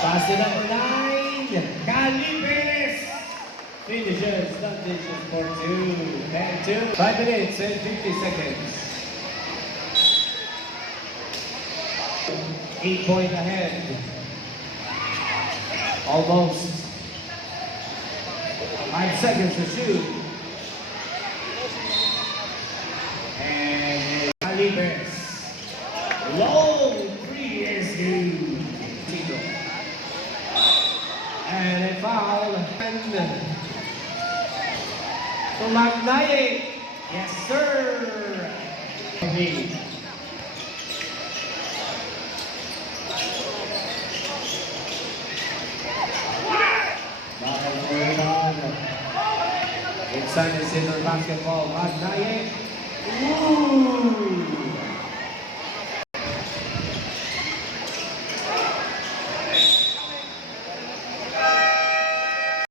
Pass to number nine. Calipes! Finishes, not dishes for two. And two. Five minutes and 50 seconds. Eight point ahead. Almost. Five seconds to shoot. And Calipes. Low three foul. And Tumagnaye. Yes, sir. Okay. It's San Isidro basketball. Magnaye. Ooh.